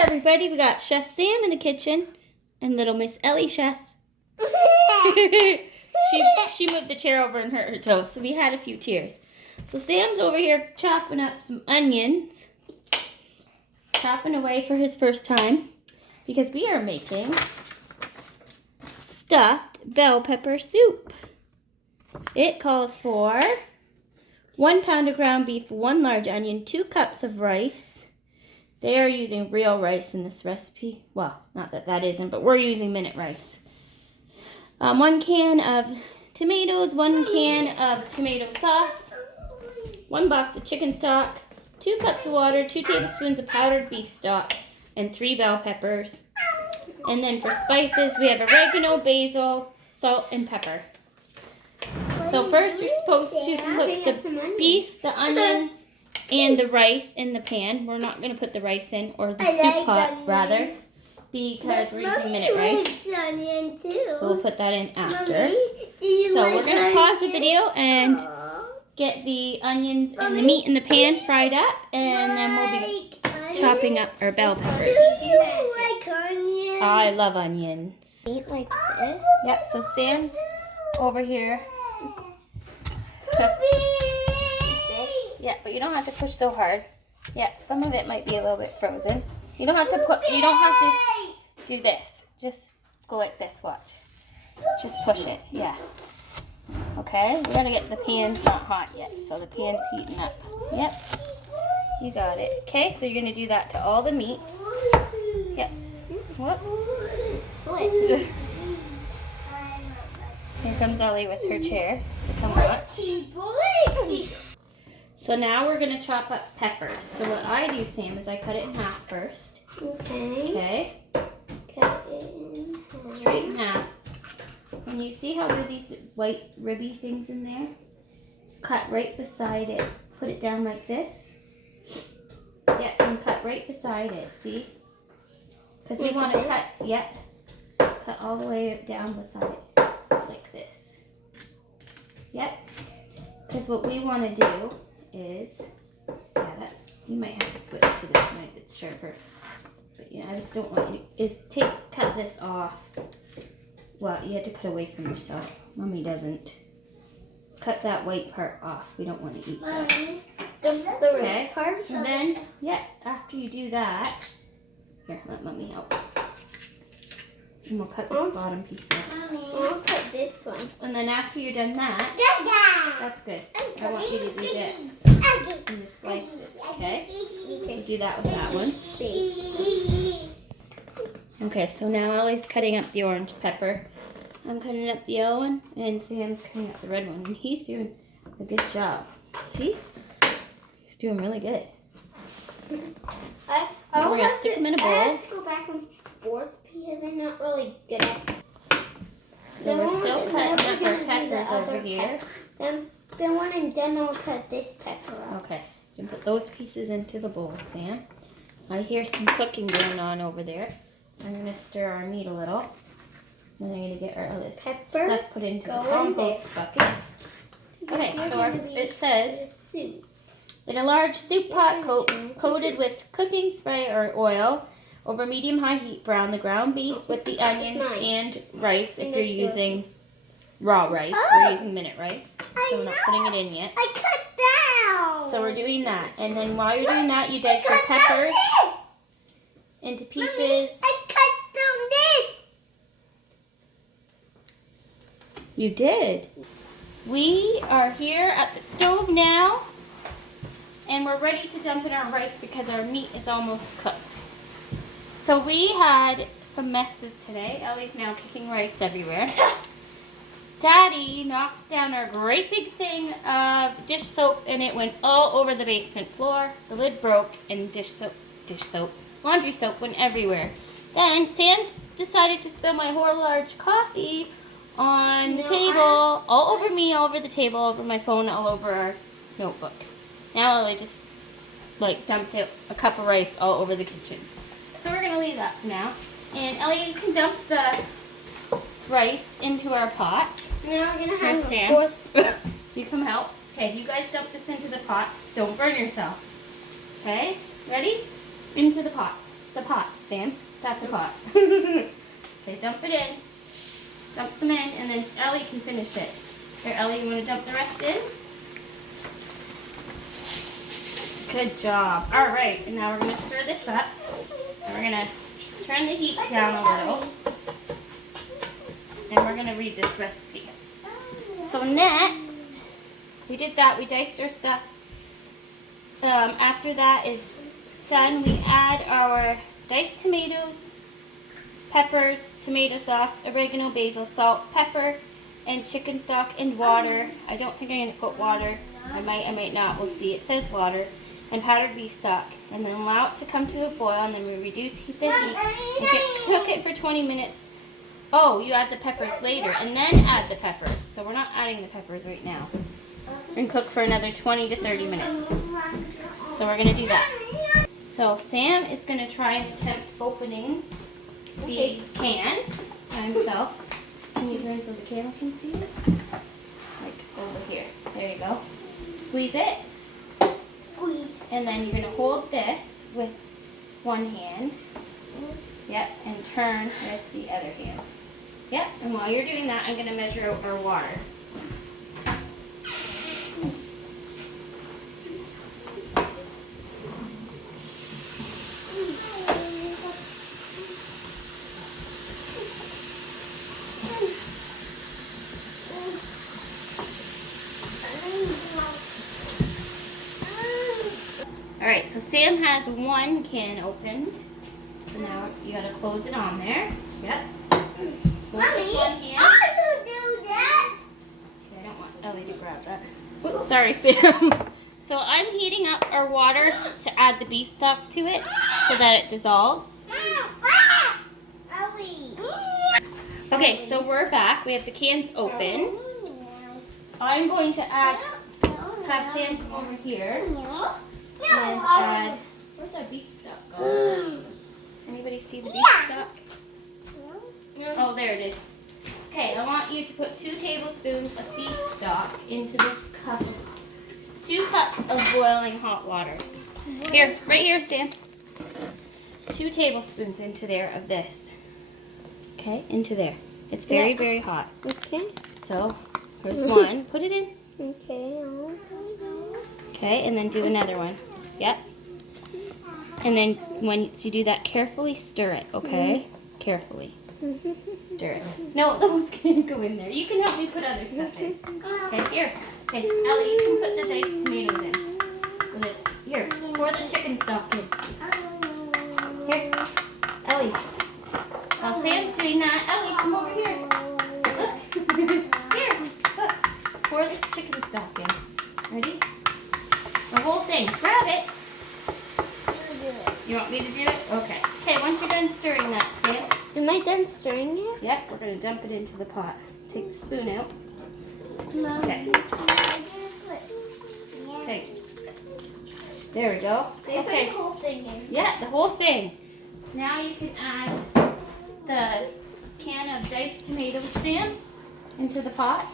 everybody, we got Chef Sam in the kitchen and little Miss Ellie Chef. she moved the chair over and hurt her toe, so we had a few tears. So Sam's over here chopping up some onions, chopping away for his first time, because we are making stuffed bell pepper soup. It calls for 1 pound of ground beef, 1 large onion, 2 cups of rice. They are using real rice in this recipe. Well, not that that isn't, but we're using minute rice. 1 can of tomatoes, 1 can of tomato sauce, 1 box of chicken stock, 2 cups of water, 2 tablespoons of powdered beef stock, and 3 bell peppers. And then for spices, we have oregano, basil, salt, and pepper. So first you're supposed to put the beef, the onions, and the rice in the pan. We're not going to put the rice in, or the soup pot rather, because we're using minute rice. So we'll put that in after. So we're going to pause the video and get the onions and the meat in the pan fried up, and then we'll be chopping up our bell peppers. I love onions. Eat like this? Yep, so Sam's over here. Yeah, but you don't have to push so hard. Yeah, some of it might be a little bit frozen. You don't have to do this. Just go like this, watch. Just push it, yeah. Okay, we're gonna get the pan's not hot yet, so the pan's heating up. Yep, you got it. Okay, so you're gonna do that to all the meat. Yep, whoops. Switch. Here comes Ellie with her chair to come watch. So now we're going to chop up peppers. So what I do, Sam, is I cut it in half first. Okay. Cut it in half. Straight in half. And you see how there are these white ribby things in there? Cut right beside it. Put it down like this. Yeah, and cut right beside it, see? Because we want to cut all the way down beside it. Like this. Yep. Because what we want to do is, you might have to switch to this knife, it's sharper. But I just don't want you to, cut this off. Well, you have to cut away from yourself. Mommy doesn't. Cut that white part off. We don't want to eat that. The red part? And then, after you do that, here, let Mommy help. And we'll cut this bottom piece off. I'll cut this one. And then after you're done that, that's good. I want you to do this. And just slice it, okay? So do that with that one. Okay, so now Ellie's cutting up the orange pepper. I'm cutting up the yellow one, and Sam's cutting up the red one. And he's doing a good job. See? He's doing really good. Now we're going to stick them in a bowl. I have to go back and forth because I'm not really good at it. So we're still cutting up our peppers over here. Then when I'm done, I'll cut this pepper up. Okay, you can put those pieces into the bowl, Sam. I hear some cooking going on over there. So I'm going to stir our meat a little. Then I'm going to get our other stuff put into the compost bucket. Okay, so it says, in a large soup pot coated with cooking spray or oil, over medium-high heat, brown the ground beef with the onions and rice if you're using raw rice. We're using minute rice, so we're not putting it in yet. I cut down. So we're doing that. And then while you're doing that, you dice your peppers into pieces. Mommy, I cut down this. You did. We are here at the stove now, and we're ready to dump in our rice because our meat is almost cooked. So we had some messes today. Ellie's now kicking rice everywhere. Daddy knocked down our great big thing of dish soap, and it went all over the basement floor. The lid broke, and laundry soap went everywhere. Then Sam decided to spill my whole large coffee on the table, all over me, all over the table, over my phone, all over our notebook. Now Ellie just dumped out a cup of rice all over the kitchen. So we're going to leave that for now. And Ellie, you can dump the rice into our pot. Now we're going to have Sam. a fourth. You come help. Okay, you guys dump this into the pot. Don't burn yourself. Okay, ready? Into the pot. the pot, Sam. That's a pot. Okay, dump it in. Dump some in, and then Ellie can finish it. Here, Ellie, you want to dump the rest in? Good job. All right, and now we're going to stir this up. And we're going to turn the heat down a little. And we're going to read this recipe. So next, we did that. We diced our stuff. After that is done, we add our diced tomatoes, peppers, tomato sauce, oregano, basil, salt, pepper, and chicken stock and water. I don't think I'm going to put water. I might not. We'll see. It says water. And powdered beef stock. And then allow it to come to a boil, and then we reduce the heat and cook it for 20 minutes. Oh, you add the peppers later, and then add the peppers. So we're not adding the peppers right now. And cook for another 20 to 30 minutes. So we're going to do that. So Sam is going to try and attempt opening these cans by himself. Can you turn so the camera can see it? Like over here. There you go. Squeeze it. Squeeze. And then you're going to hold this with one hand. Yep. And turn with the other hand. Yep. And while you're doing that, I'm going to measure out our water. Alright, so Sam has one can opened. So now you gotta close it on there. Yep. Mommy, I will do that. Okay, I don't want Ellie to grab that. Oops, sorry, Sam. So I'm heating up our water to add the beef stock to it so that it dissolves. Okay, so we're back. We have the cans open. I'm going to have Sam come over here and add, where's our beef stock going? Anybody see the beef stock? Oh, there it is. Okay, I want you to put 2 tablespoons of beef stock into this cup. 2 cups of boiling hot water. Here, right here, Stan. 2 tablespoons into there of this. Okay, into there. It's very, very hot. Okay. So, there's one. Put it in. Okay. Okay, and then do another one. Yep. And then once you do that, carefully stir it, okay? Carefully. Stir it. No, those can't go in there. You can help me put other stuff in. Okay, here. Okay, Ellie, you can put the diced tomatoes in. With this. Here, pour the chicken stock in. Here, Ellie. While Sam's doing that, Ellie, come over here. Look. Here, look. Pour this chicken stock in. Ready? The whole thing. Grab it. You want me to do it? Okay. Okay, once you're done stirring that, Sam. Am I done stirring it? Yep, we're going to dump it into the pot. Take the spoon out. Okay. Okay. There we go. Okay. The whole thing in. Yeah, the whole thing. Now you can add the can of diced tomatoes, Sam, into the pot.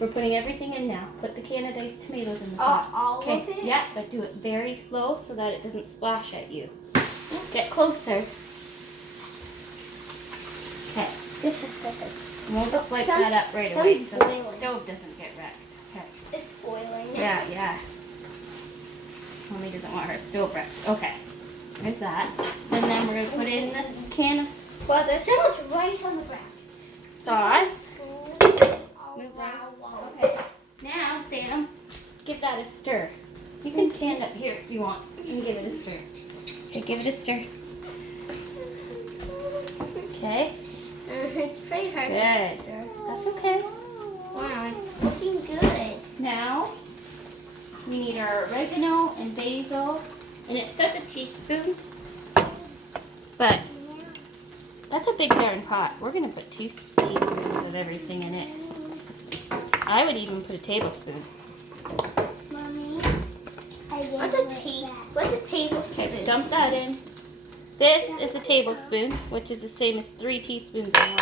We're putting everything in now. Put the can of diced tomatoes in the pot. All Okay. of it? Yeah, but do it very slow so that it doesn't splash at you. Get closer. Okay. We'll just wipe that up right away so the stove doesn't get wrecked. Okay. It's boiling. Yeah. Mommy doesn't want her stove wrecked. Okay. There's that. And then we're going to put in the can of Well, there's so much rice on the ground. sauce. Move rice. Okay. Now, Sam, give that a stir. You can stand up here if you want. You can give it a stir. Okay, give it a stir. Okay. It's pretty hard Good. to stir. That's okay. Wow, it's looking good. Now, we need our oregano and basil. And it says a teaspoon, but that's a big darn pot. We're going to put 2 teaspoons of everything in it. I would even put a tablespoon. Mommy, what's a tablespoon? Okay, dump that in. This is a tablespoon, which is the same as 3 teaspoons in one.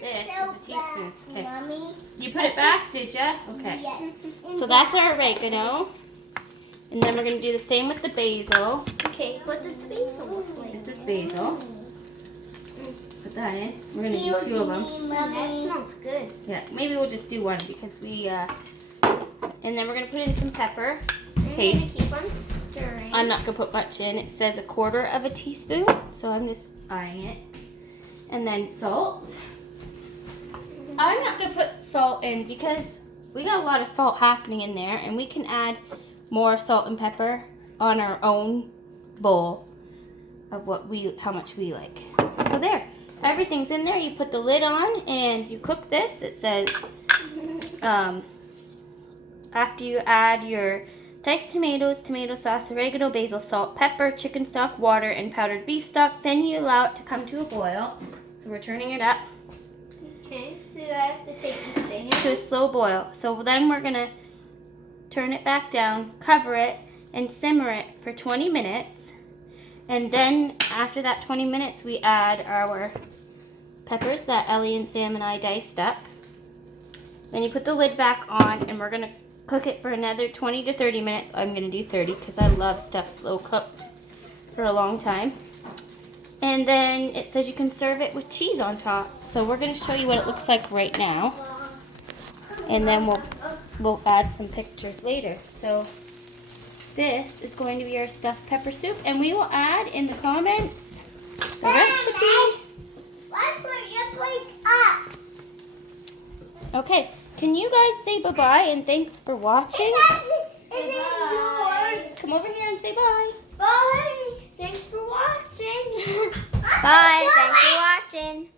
This is a teaspoon. Okay. Mommy. You put it back, did ya? Okay. Yes. So that's our oregano. And then we're going to do the same with the basil. Okay, what does basil look like? This is basil. Put that in. We're going to do 2 of them. That smells good. Yeah, maybe we'll just do 1 because we, and then we're going to put in some pepper. Taste. Keep on stirring. I'm not going to put much in. It says 1/4 teaspoon, so I'm just eyeing it. And then salt. I'm not going to put salt in because we got a lot of salt happening in there, and we can add more salt and pepper on our own bowl of how much we like. So there, everything's in there. You put the lid on and you cook this. It says after you add your diced tomatoes, tomato sauce, oregano, basil, salt, pepper, chicken stock, water, and powdered beef stock, then you allow it to come to a boil. So we're turning it up. Okay, so I have to take this thing to a slow boil. So then we're gonna turn it back down, cover it, and simmer it for 20 minutes. And then after that 20 minutes, we add our peppers that Ellie and Sam and I diced up. Then you put the lid back on, and we're gonna cook it for another 20 to 30 minutes. I'm gonna do 30 because I love stuff slow cooked for a long time. And then it says you can serve it with cheese on top. So we're gonna show you what it looks like right now. And then we'll add some pictures later. So this is going to be our stuffed pepper soup, and we will add in the comments the recipe. Let's put your plate up. Okay, can you guys say bye-bye and thanks for watching? Bye. Come over here and say bye. Bye. Thanks for watching. Bye. Thanks for watching.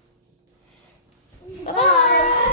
Bye-bye.